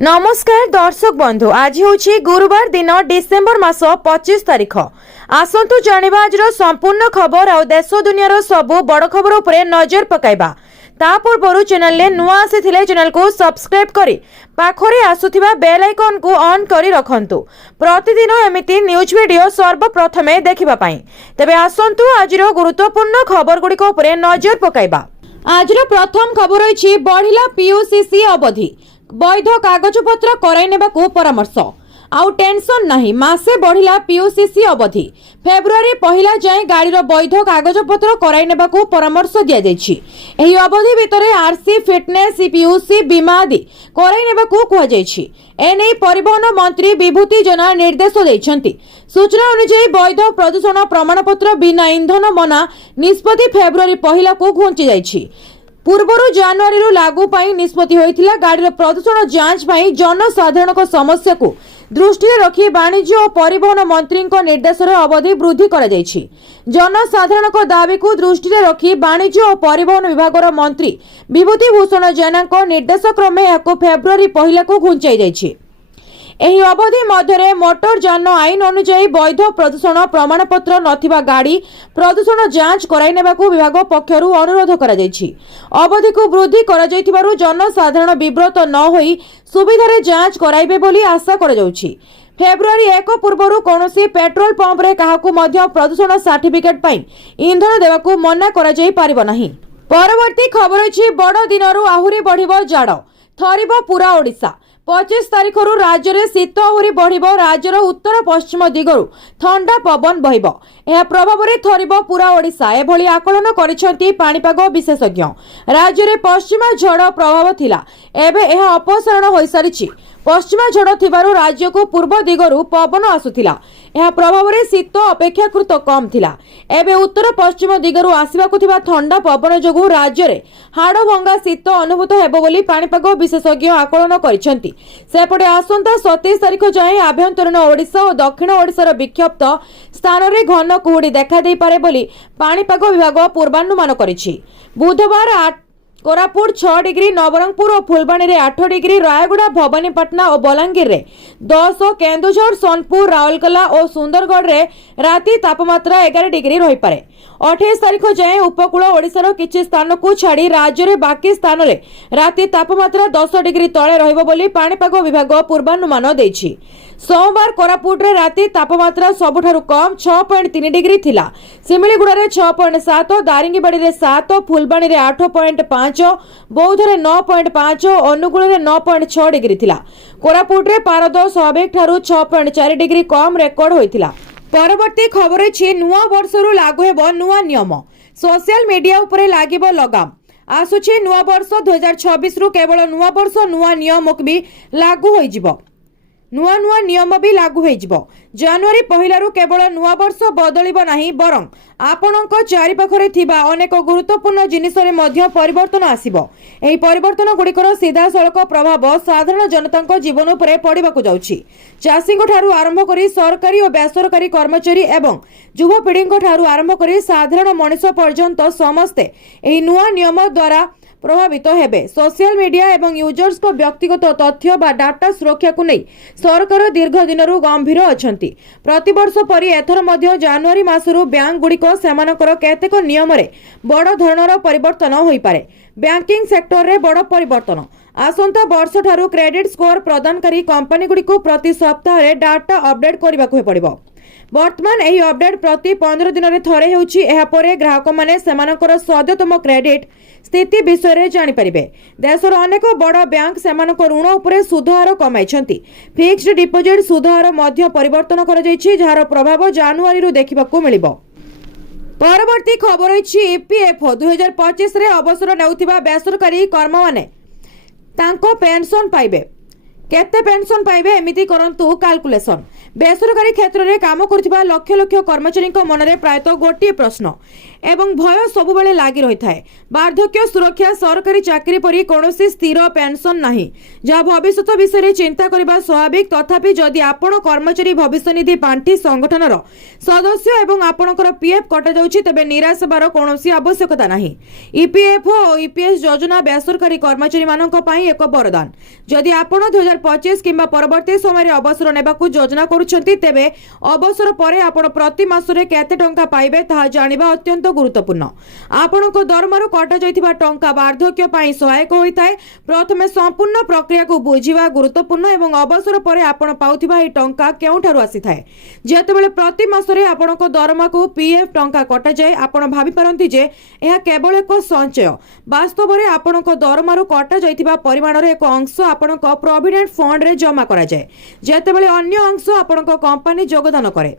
नमस्कार दर्शक बंधु, आज हूँ गुरुवार दिन डिसेम्बर मास 25 तारिख। आसतु जानिबा आज संपूर्ण खबर और देश दुनियार सबु बड़ खबर उपरे नजर पकाइबा। ता पूर्व चैनल ले नुआ आसीथिले चैनल को सब्सक्राइब करी पाखरे आसुथिबा बेल आइकन को ऑन करी रखंतु प्रतिदिन एमिति न्यूज वीडियो सर्वप्रथमे देखिबा पई। तबे आसंतु आजिरो गुरुत्वपूर्ण खबर गुडिक उपरे नजर पकाइबा। आजिरो प्रथम खबर होइछि बढ़िला पीयूसीसी अवधि, वैध कागजपत्र कराई नेबाकू परामर्श। आउ टेंशन नहीं, मासे बढ़िला पीयूसीसी अवधि। फेब्रुआरी पहला जाए गाड़ी वैध कागजपत्र कराई नेबाकू परामर्श दिया जायछि। एही अवधि भितरे आरसी, फिटनेस, पीयूसी, बीमा आदि कराई नेबाकू कुहा जायछि। एने परिवहन मंत्री विभूति जना निर्देश दैछन्ति। सूचना अनुसार वैध प्रदूषण प्रमाणपत्र बिना इंधन मना निष्पत्ति फेब्रुआरी पहला को घुंची जायछि। पूर्वर जनवरी लागू पाई निष्पत्ति होइथिला। गाड़ी प्रदूषण जांच पाई जनसाधारण समस्या को दृष्टि रखी वाणिज्य और परिवहन मंत्री निर्देश अवधि वृद्धि करा जायछि। जनसाधारण दाबी को दृष्टि रखी वाणिज्य और परिवहन विभाग मंत्री विभूति भूषण जेना निर्देश क्रमे फेब्रुआरी पहला को घुंचाई जायछि। एही अवधि मध्य मोटर यान आईन अनुसार वैध प्रदूषण प्रमाणपत्र नथिबा गाड़ी प्रदूषण जांच कराई नेबाकू विभाग पक्षरु अनुरोध करा जायछि। अवधि को वृद्धि करा जायथिबारु जनसाधारण विब्रत न होई सुविधारे जांच कराइबे बोली आशा करा जाउछि। फेब्रुआरी 1 पूर्वरु कोनोसी पेट्रोल पंप रे काहाकू मध्य प्रदूषण सर्टिफिकेट पई इंधन देबाकू मना करा जाई पारिबो नाही। परवर्ती खबर अछि बड़ दिनरु आहुरी बढ़िबो जाड़, थरिबो पूरा ओडिशा। 25 तारिख राज्य में शीत आहरी बढ़। राज्यर उत्तर पश्चिम दिगरु ठंडा पवन बहिब। यह प्रभाव में थरिब पूरा ओडिशा। एभली आकलन करिसेंती पाणीपाग विशेषज्ञ। राज्य में पश्चिमा झड़ प्रभाव थिला, एबे यह अपसारण होई सारिछि। पश्चिमा झड़ थिबारु राज्य को पूर्व दिगरु पवन आसुथिला। यह प्रभाव में शीत अपेक्षाकृत कम थिला। एबे उत्तर पश्चिम दिगरु आसिबाकु थिबा ठंडा पवन जोगु राज्य में हाड़भंगा शीत अनुभूत हेबो बोली पाणीपाग विशेषज्ञ आकलन करिसेंती। सेपटे आसंता 27 तारिख जाए आभ्यंतरीण ओडिशा और दक्षिण ओडिशार विक्षिप्त स्थान में घन कुहुड़ी देखा दे पारे बोली पाणीपाग विभाग पूर्वानुमान करिछि। बुधवार कोरापुट 6 डिग्री, नवरंगपुर और फुलबाणी रे 8 डिग्री, रायगढ़, भवानीपटना और बलांगीर रे 10, केन्दुझर, सोनपुर, राउरकेला और सुंदरगढ़ रे राति तापमात्रा 11 डिग्री रही पारे। 28 तारिख जाए उपकूल ओडिशार किछि स्थान को छाड़ी राज्य रे बाकी स्थान रे राति तापमात्रा 10 डिग्री तले रहिबो बोली पाणीपाग विभाग पूर्वानुमान दैछि। सोमवार कोरापुट रे राति तापमात्रा सबुठारु कम 6.3 डिग्री थिला। सिमिलीगुड़ा रे 6.7, दारिंगीबाड़ी रे 7, फुलबाणी रे 8.5, बौद्ध रे 9.5, अनुगुल रे 9.6 डिग्री थिला। कोरापुट रे पारद स्वाभाविक ठारू 6.4 डिग्री कम रेकर्ड होइथिला। परवर्ती खबर अछि नुआ वर्षरु लागू हेबो नुआ नियम। सोशल मीडिया उपरे लागिबो लगाम। आसुछि नुआ वर्ष 2026 रु केवल नुआ वर्ष नुआ नियम भी लागू होई जिवो। नुआ नुआ नियम भी लागू हो। जनवरी पहलू केवल नुआ वर्ष बदलिबो नाही, बरं आपणक चारि पाखरे थिबा अनेक गुरुत्वपूर्ण जिनिसरे मध्य परिवर्तन आसिबो। एही परिवर्तन गुड़िकर सीधा सड़क प्रभाव साधारण जनता जीवन उपरे पड़िबाकू जाउछि। चाषीक ठारू आरंभ करी सरकारी और बेसरकारी कर्मचारी एवं युवपीढ़ी ठारू आरंभ करी साधारण मनुष्य पर्यंत समस्ते एही नुआ नियम द्वारा प्रभावित हेबे। सोशल मीडिया एवं यूजर्स को व्यक्तिगत तथ्य बा डाटा सुरक्षा को नहीं सरकार दीर्घ दिनरु गंभीर अछंती। प्रतिवर्ष परि एथर मध्य जनवरी मासरु बैंक गुड़िक सेमानकर केतेक नियम रे बड़ धरणर परिवर्तन होई पारे। बैंकिंग सेक्टर रे बड़ परिवर्तन। आसंता वर्ष ठारू क्रेडिट स्कोर प्रदानकारी कंपनी गुड़िक प्रति सप्ताह रे डाटा अपडेट करबाकू पड़िबो। वर्तमान एही अपडेट प्रति 15 दिन रे थरे होउछि। एहा परे ग्राहक माने सेमानकर सद्यतम क्रेडिट स्थिति विषय रे जानि परिबे। देशर अनेक बड़ बैंक सेमानक ऋण उपरे सुधार कमाइछंती। फिक्स्ड डिपोजिट सुधार मध्य परिवर्तन करा जायछि, जहार प्रभाव जनवरी रु देखिबाकू मिलिबो। परवर्ती खबर अछि ईपीएफओ 2025 रे अवसर नेउथिबा बेसरकारी कर्म माने तांको पेंशन पाइबे। केते पेंशन पाइबे एमिति करंतु कैलकुलेशन। बेसरकारी क्षेत्र में काम करुवा लक्ष लक्ष कर्मचारी मनरे प्रायतः गोटे प्रश्न। एवं भय सबुबले लागि रहिथाय। वार्धक्य सुरक्षा सरकारी चाकरी परि कोनोसी स्थिर पेंशन नाही, जहाँ भविष्य विषय चिंता करबा स्वाभाविक। तथापि जदि आपण कर्मचारी भविष्य निधि पांठी संगठनर सदस्य एवं आपणकर पीएफ कटा जाउछि तेबे निराश हेबार कोनोसी आवश्यकता नाही। ईपीएफओ और ईपीएस योजना बेसरकारी कर्मचारी मानक पई एक वरदान। जदि आपण 2025 किंबा परवर्ती समय अवसर नेबाकू योजना करूछंती तेबे अवसर परे आपण प्रति मासरे केते टंका पाइबे ताहा जानिबा अत्यंत गुरुत्वपूर्ण। आपणको दरमारु कटा जाइथिबा टंका वार्धक्य पई सहायक होइताय। प्रथमे संपूर्ण प्रक्रिया को बुझिबा गुरुत्वपूर्ण एवं अवसर परे आपण पाउथिबा ए टंका केउठारु आसीथाय। जेतेबेले प्रति मासरे आपणको दरमा को पीएफ टंका कटा जाय आपण भाबी परंती जे एहा केवल एक संचय। वास्तव में आपणको दरमारु कटा जाइथिबा परिमाणर एक अंश आपणको प्रोविडेंट फंड रे जमा करा जाय, जेतेबेले अन्य अंश आपणको कंपनी योगदान करे।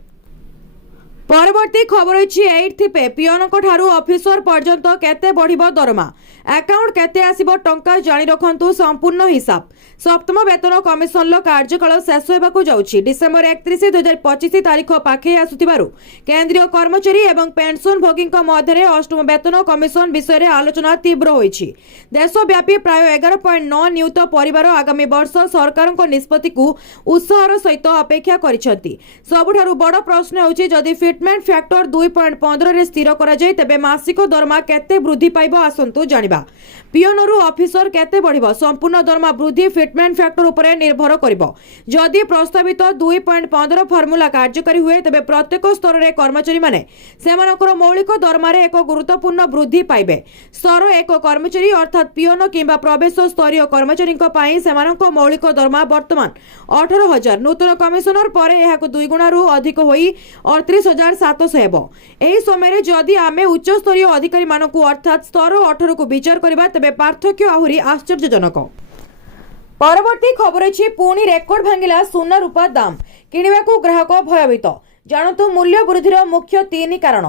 परवर्ती खबर अछि 8th पे पियनक ठारू ऑफिसर पर्यंत केते बढ़िबो दरमा, अकाउंट केते आसीबो टंका जानि रखंतु संपूर्ण हिसाब। सप्तम वेतन कमिशन कार्यकाल शेष होबाकू जाउछि। डिसेंबर 31 2025 तारीख पाखे आसुथिबारु केंद्रीय कर्मचारी एवं पेंशन भोगीक मध्यरे अष्टम वेतन कमिशन विषय रे आलोचना तीव्र होइछि। देशव्यापी प्राय 11.9 नियुत परिवार आगामी वर्ष सरकारक निष्पत्ति को उत्साहर सहित अपेक्षा करिसथि। सबुठारु बड़ प्रश्न होछि जदि फिटमेंट फैक्टर 2.15 रे स्थिर करा जाय तेबे मासिक दरमा केते वृद्धि पाइबो आसंतु जानिबा। पियनरु ऑफिसर केते बढ़िबो, संपूर्ण दरमा वृद्धि फिटमेंट फैक्टर उपरे निर्भर करिबो। जदि प्रस्तावित 2.15 फॉर्मूला कार्यकारी हुए तेबे प्रत्येक स्तर रे कर्मचारी माने सेमानकर मौलिक दरमारे एक गुरुत्वपूर्ण वृद्धि पाइबे। स्तर एक कर्मचारी अर्थात पियन किंबा प्रवेश स्तरीय कर्मचारी पई सेमानक मौलिक दरमा वर्तमान 18,000, नूतन कमिशनर परे एहाको 2 गुणारु अधिक होई 38,700 हेबो। एही समय जदि आमे उच्च स्तरीय अधिकारी मानकु अर्थात स्तर 18 को विचार करबा तेबे पार्थक्य आहुरी आश्चर्यजनक। परवर्ती खबर अछि पुणी रेकर्ड भांगिला सोना रूपा दाम, किनिबाकू ग्राहक भयभीत। जानतु मूल्य वृद्धिर मुख्य 3 कारण।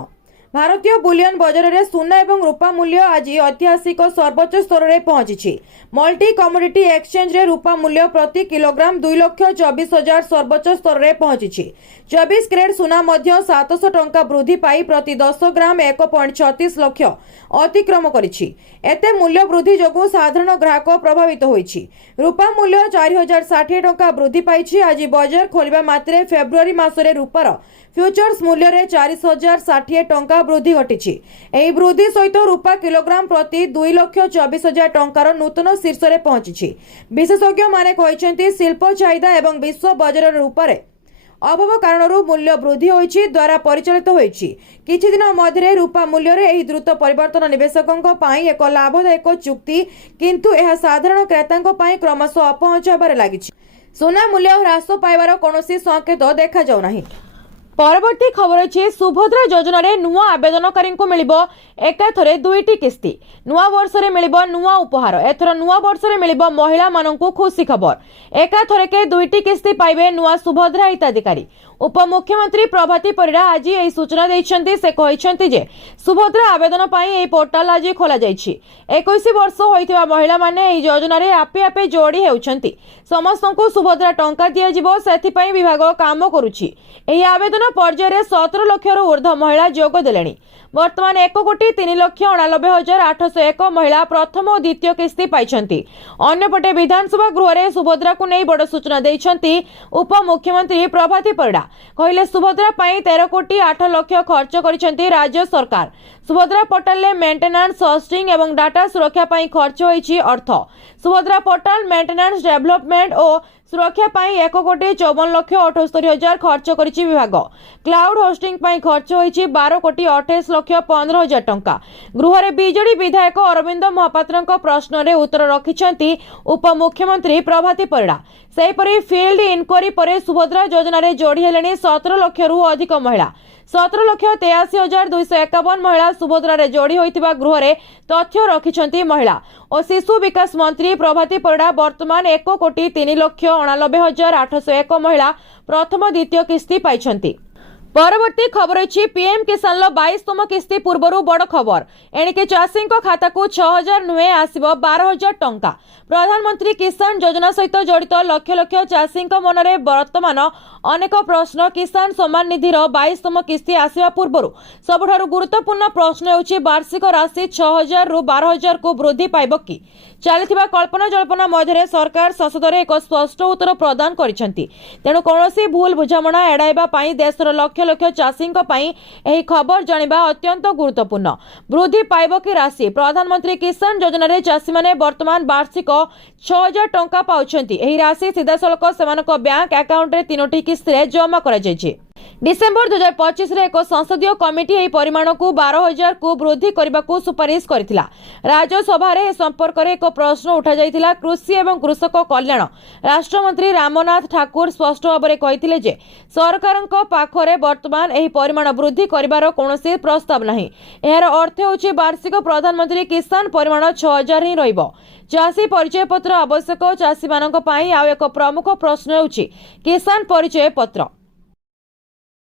भारतीय बुलियन बजार में सोना एवं रूपा मूल्य आज ऐतिहासिक सर्वोच्च स्तर में पहुंची। मल्टी कमोडिटी एक्सचेंज रे रूपा मूल्य प्रति किलोग्राम 2,24,000 सर्वोच्च स्तर में पहुंची। 24 कैरेट सोना मध्य 700 टंका वृद्धि पाई प्रति 10 ग्राम 1.36 लाख अतिक्रम करिछि। एते मूल्य वृद्धि जोगु साधारण ग्राहक प्रभावित होइछि। रूपा मूल्य 4,060 टंका वृद्धि पाइछि। आज बजार खोलिबा मात्रे फेब्रुआरी मासरे रूपार फ्यूचर्स मूल्य रे 4,060 टंका वृद्धि घटी। एही वृद्धि सहित रूपा किलोग्राम प्रति 2,24,000 टंकार नूतन शीर्ष रे पहुंची। विशेषज्ञ माने कहिसेंती शिल्प चाहिदा एवं विश्व बजार रूपारे अभाव कारण मूल्य वृद्धि होइछि द्वारा परिचालित होइछि। किछि दिन मध्यरे रूपा मूल्य रे एही द्रुत परिवर्तन निवेशकक पई एक लाभदायक चुक्ति, किंतु एहा साधारण क्रेताक पई क्रमशः अपहंचाबारे लागिछि। सोना मूल्य ह्रास पाइबार कोनोसी संकेत देखा जाउ नाही। परवर्ती खबर अछि सुभद्रा योजना रे नुआ आवेदनकारी को मिलिबो एकाथरे 2टी किस्ती। नुआ वर्ष रे मिलिबो नुआ उपहार। एथर नुआ वर्ष रे मिलिबो महिला माननकु खुशी खबर। एकाथरे के 2टी किस्ती पाइबे नुआ सुभद्रा हिताधिकारी। उपमुख्यमंत्री प्रभाती परिड़ा आज यही सूचना देइछन्ती। से कहिछन्ती जे सुभद्रा आवेदन पई एही पोर्टाल आज खोला जाइछि। 21 वर्ष होइथिबा महिला माने एही योजना रे आपे आपे जोड़ी हेउछन्ती। समस्तंकु सुभद्रा टंका दिया जिवो, सेथि पई विभाग काम करूछि। एही आवेदन पर्यायर 17 लाख रु ऊर्ध्व महिला जोग देलेनी। वर्तमान 1,93,89,801 महिला प्रथम और द्वितीय किस्ती पाइछन्ती। अन्यपटे विधानसभा गृह रे सुभद्रा को नहीं बड़ सूचना देइछन्ती उपमुख्यमंत्री प्रभाती परिड़ा। कहिले सुभद्रा पई 13,08,00,000 खर्च करिछन्ती राज्य सरकार। सुभद्रा पोर्टाल ले मेंटेनेंस, होस्टिंग एवं डाटा सुरक्षा पई खर्च होइछि अर्थ। सुभद्रा पोर्टाल मेंटेनेंस, डेवलपमेंट और सुरक्षा पाई 1,54,78,000 खर्च करिछि विभाग। क्लाउड होस्टिंग पाई खर्च होइछि 12,28,15,000 टंका। गृह रे बीजेडी विधायक अरविंद महापात्रक प्रश्न रे उत्तर रखिछन्ती उपमुख्यमंत्री प्रभाती परिड़ा। सेहिपरि फील्ड इनक्वारी परे सुभद्रा योजना रे जोड़ी हेलेनी 17 लाख रु अधिक महिला। 17,83,251 महिला सुभद्रा रे जोड़ी होइतिबा गृह रे तथ्य रखिछन्ती महिला और शिशु विकास मंत्री प्रभाती परिड़ा। वर्तमान 1,03,89,801 महिला प्रथम द्वितीय किस्ती पाइछन्ती। परवर्ती खबर अच्छी पीएम किसान 22तम किस्ती पूर्व बड़ खबर एणिके चाषी खाता को 6000 नुहे आसब 12000 टंका। प्रधानमंत्री किसान योजना सहित जड़ित लक्ष लक्ष चाषी मनरे वर्तमान अनेक प्रश्न किसान सम्मान निधिर 22तम किस्ती आसवा पूर्व सबुठारु गुरुत्वपूर्ण प्रश्न होछि वार्षिक राशि 6000 रु 12000 को वृद्धि पाइब कि। चलथिबा कल्पना जल्पना मध्य सरकार संसद में एक स्पष्ट उत्तर प्रदान करिसेंति। तेणु कौनसी भूल बुझामणा एड़ाइबा पई देशर लक्ष लक्ष चाषी खबर जानिबा अत्यंत गुरुत्वपूर्ण। वृद्धि पाइब कि राशि प्रधानमंत्री किसान योजना रे चाषी माने वर्तमान वार्षिक 6000 टंका पाउछंती। एही राशि सीधासलख सेमानक बैंक अकाउंट रे 3टी किस्ती रे जमा करा जायछि। डिसेंबर 2025 रे एक संसदीय कमिटी एही परिमाण को 12000 को वृद्धि करने को सुपारिश करथिला। राज्यसभा रे संपर्क रे एक प्रश्न उठा जायतिला। कृषि एवं कृषक कल्याण राष्ट्रमंत्री रामनाथ ठाकुर स्पष्ट भाव में कहिथिले जे सरकारक पाखरे वर्तमान एही परिमाण वृद्धि करिवार कोनोसी प्रस्ताव नाही। एहार अर्थ होछि वार्षिक प्रधानमंत्री किसान परिमाण 6000 ही रहिबो। चाषी परिचय पत्र आवश्यक चाषी मानक पई आ एक प्रमुख प्रश्न होछि किसान परिचय पत्र।